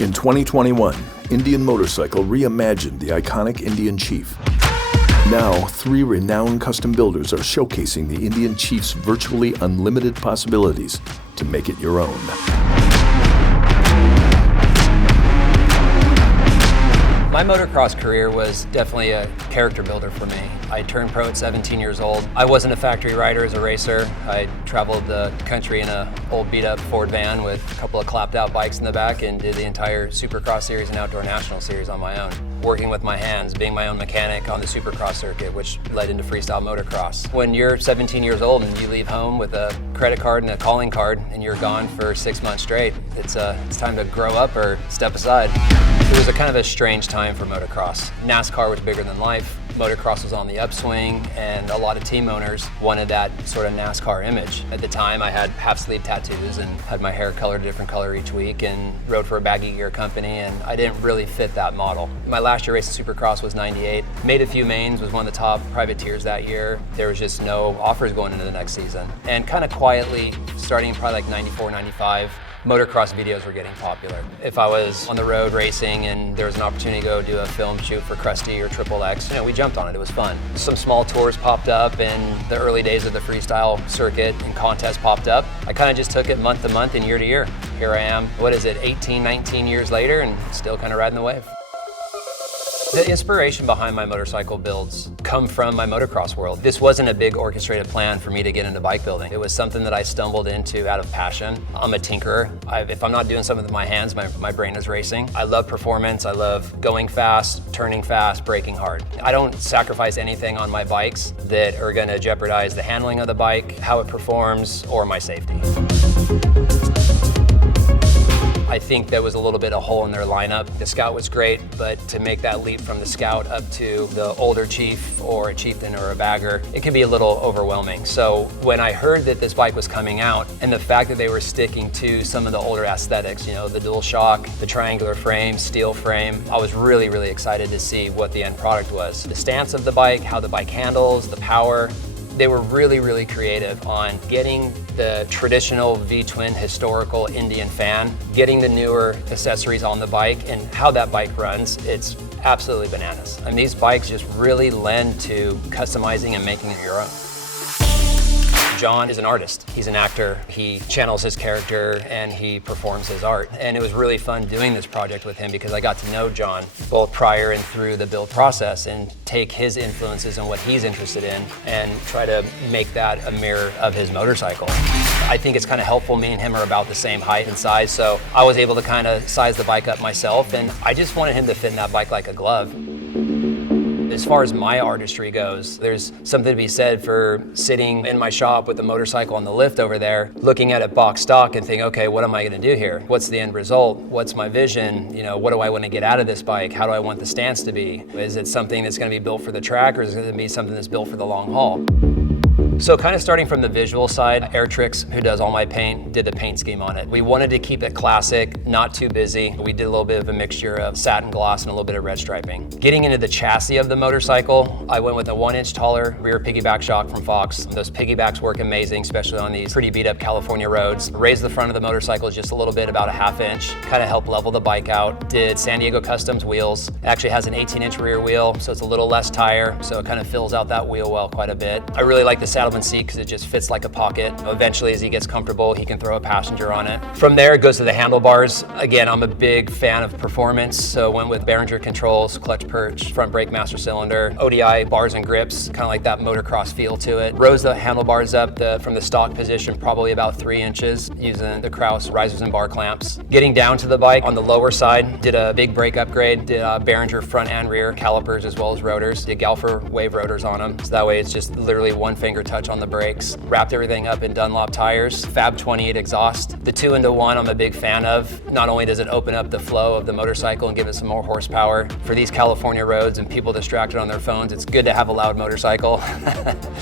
In 2021, Indian Motorcycle reimagined the iconic Indian Chief. Now, 3 renowned custom builders are showcasing the Indian Chief's virtually unlimited possibilities to make it your own. My motocross career was definitely a character builder for me. I turned pro at 17 years old. I wasn't a factory rider as a racer. I traveled the country in an old beat-up Ford van with a couple of clapped-out bikes in the back and did the entire Supercross series and Outdoor National series on my own. Working with my hands, being my own mechanic on the Supercross circuit, which led into freestyle motocross. When you're 17 years old and you leave home with a credit card and a calling card and you're gone for 6 months straight, it's time to grow up or step aside. It was a kind of a strange time for motocross. NASCAR was bigger than life. Motocross was on the upswing, and a lot of team owners wanted that sort of NASCAR image. At the time, I had half-sleeve tattoos and had my hair colored a different color each week and rode for a baggy gear company, and I didn't really fit that model. My last year racing Supercross was '98. Made a few mains, was one of the top privateers that year. There was just no offers going into the next season. And kind of quietly, starting probably like '94, '95, motocross videos were getting popular. If I was on the road racing and there was an opportunity to go do a film shoot for Krusty or Triple X, we jumped on it, it was fun. Some small tours popped up and the early days of the freestyle circuit and contests popped up. I kind of just took it month to month and year to year. Here I am, 18, 19 years later and still kind of riding the wave. The inspiration behind my motorcycle builds come from my motocross world. This wasn't a big orchestrated plan for me to get into bike building. It was something that I stumbled into out of passion. I'm a tinkerer. If I'm not doing something with my hands, my brain is racing. I love performance. I love going fast, turning fast, braking hard. I don't sacrifice anything on my bikes that are going to jeopardize the handling of the bike, how it performs, or my safety. I think there was a little bit of hole in their lineup. The Scout was great, but to make that leap from the Scout up to the older Chief or a Chieftain or a Bagger, it can be a little overwhelming. So when I heard that this bike was coming out and the fact that they were sticking to some of the older aesthetics, the dual shock, the triangular frame, steel frame, I was really, really excited to see what the end product was. The stance of the bike, how the bike handles, the power. They were really, really creative on getting the traditional V-twin historical Indian fan, getting the newer accessories on the bike and how that bike runs. It's absolutely bananas. I mean, these bikes just really lend to customizing and making it your own. Jon is an artist. He's an actor. He channels his character and he performs his art. And it was really fun doing this project with him because I got to know Jon both prior and through the build process and take his influences and what he's interested in and try to make that a mirror of his motorcycle. I think it's kind of helpful. Me and him are about the same height and size, so I was able to kind of size the bike up myself, and I just wanted him to fit in that bike like a glove. As far as my artistry goes, there's something to be said for sitting in my shop with the motorcycle on the lift over there, looking at it box stock and thinking, okay, what am I gonna do here? What's the end result? What's my vision? What do I wanna get out of this bike? How do I want the stance to be? Is it something that's gonna be built for the track, or is it gonna be something that's built for the long haul? So kind of starting from the visual side, Airtrix, who does all my paint, did the paint scheme on it. We wanted to keep it classic, not too busy. We did a little bit of a mixture of satin gloss and a little bit of red striping. Getting into the chassis of the motorcycle, I went with a 1-inch taller rear piggyback shock from Fox. Those piggybacks work amazing, especially on these pretty beat up California roads. Raised the front of the motorcycle just a little bit, about a 1/2 inch, kind of helped level the bike out. Did San Diego Customs wheels. It actually has an 18-inch rear wheel, so it's a little less tire, so it kind of fills out that wheel well quite a bit. I really like the Saddleman seat because it just fits like a pocket. Eventually, as he gets comfortable, he can throw a passenger on it. From there, it goes to the handlebars. Again, I'm a big fan of performance, so went with Behringer controls, clutch perch, front brake master cylinder, ODI bars and grips, kind of like that motocross feel to it. Rose the handlebars up from the stock position probably about 3 inches using the Kraus risers and bar clamps. Getting down to the bike on the lower side, did a big brake upgrade, did Behringer front and rear calipers as well as rotors, did Galfer wave rotors on them, so that way it's just literally one finger touch on the brakes. Wrapped everything up in Dunlop tires, Fab 28 exhaust. The 2-into-1 I'm a big fan of. Not only does it open up the flow of the motorcycle and give it some more horsepower, for these California roads and people distracted on their phones, it's good to have a loud motorcycle.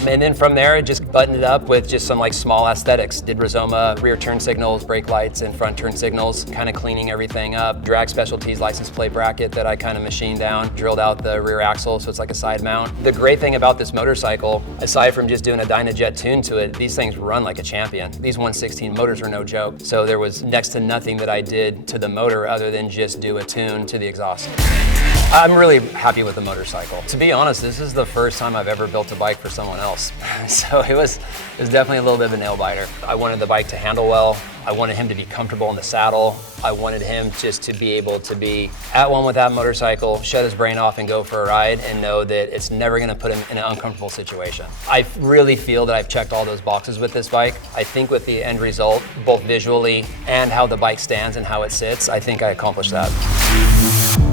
And then from there, it just buttoned it up with just some small aesthetics. Did Rizoma rear turn signals, brake lights, and front turn signals, kind of cleaning everything up. Drag Specialties license plate bracket that I kind of machined down, drilled out the rear axle so it's like a side mount. The great thing about this motorcycle, aside from just doing a Dynajet tune to it, these things run like a champion. These 116 motors are no joke. So there was next to nothing that I did to the motor other than just do a tune to the exhaust. I'm really happy with the motorcycle. To be honest, this is the first time I've ever built a bike for someone else. So it was definitely a little bit of a nail biter. I wanted the bike to handle well. I wanted him to be comfortable in the saddle. I wanted him just to be able to be at one with that motorcycle, shut his brain off and go for a ride and know that it's never gonna put him in an uncomfortable situation. I really feel that I've checked all those boxes with this bike. I think with the end result, both visually and how the bike stands and how it sits, I think I accomplished that.